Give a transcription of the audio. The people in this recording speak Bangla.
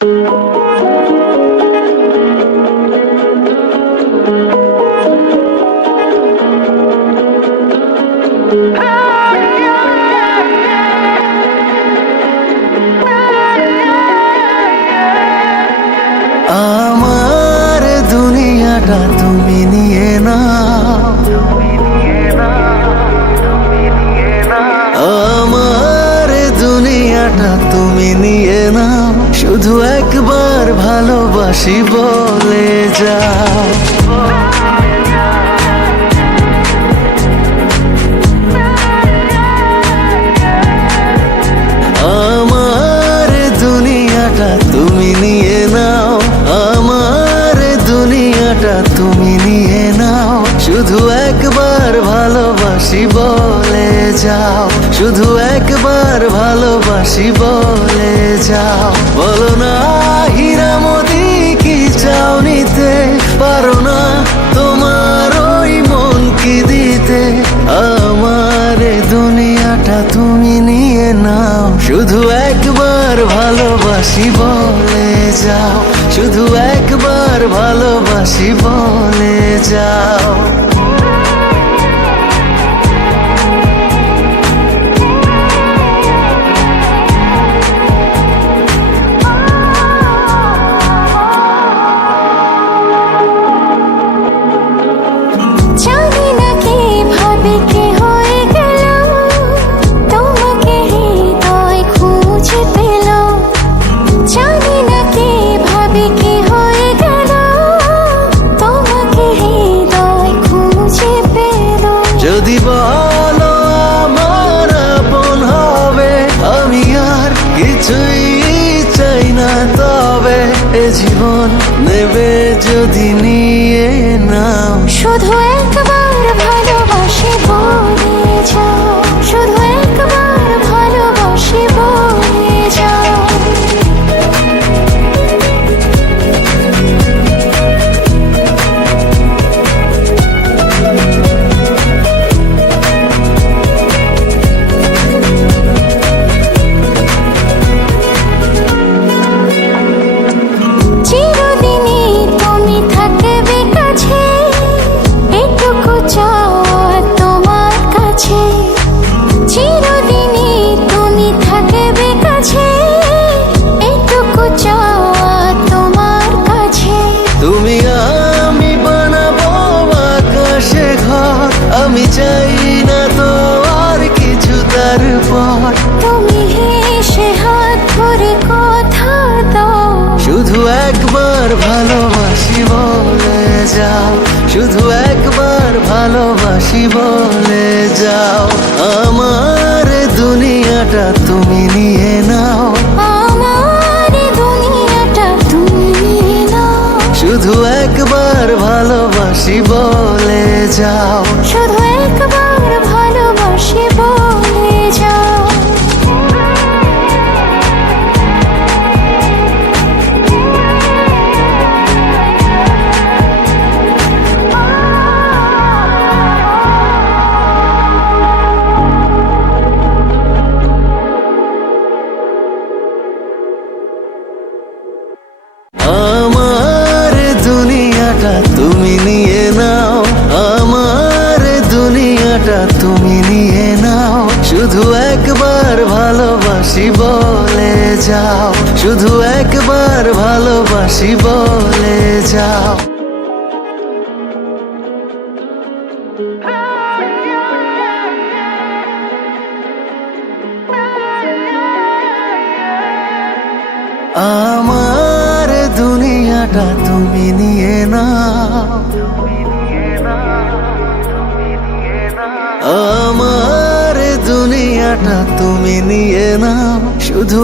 আমার দুনিয়াটা তুমি নিয়ে নাও, আমার দুনিয়াটা তুমি নিয়ে নাও, শুধু একবার ভালোবাসি বলে যাও। আমার দুনিয়াটা তুমি নিয়ে নাও, আমার দুনিয়াটা তুমি নিয়ে নাও, শুধু একবার ভালোবাসি বলে যাও, শুধু একবার ভালোবাসি বলে যাও। বলো না হীরামতি কি চাও নিতে, পারো না তোমার ওই মন কি দিতে। আমার দুনিয়াটা তুমি নিয়ে নাও, শুধু একবার ভালোবাসি বলে যাও, শুধু একবার ভালোবাসি বলে যাও। যদি বলো আমার আপন হবে, আমি আর কিছুই চাই না, তবে এ জীবন নেবে যদি নিয়ে নাও, শুধু একবার ভালোবাসি বলে যাও, শুধু একবার ভালোবাসি বলে যাও। আমি চাই না তো আর কিছু তারপর, তুমি হেসে হাত ধরে কথা দাও, শুধু একবার ভালোবাসি বলে যাও, শুধু একবার ভালোবাসি বলে যাও। আমার দুনিয়াটা তুমি নিয়ে নাও, আমার দুনিয়াটা তুমি নিয়ে নাও, শুধু একবার ভালোবাসি বলে যাও, শুধু একবার ভালোবাসি বলে যাও। আমার দুনিয়াটা তুমি নিয়ে নাও, আমার দুনিয়াটা তুমি নিয়ে নাও, শুধু একবার ভালোবাসি বলে যাও, শুধু একবার ভালোবাসি বলে যাও। আমার দুনিয়াটা তুমি নিয়ে নাও, আমার দুনিয়াটা তুমি নিয়ে নাও, শুধু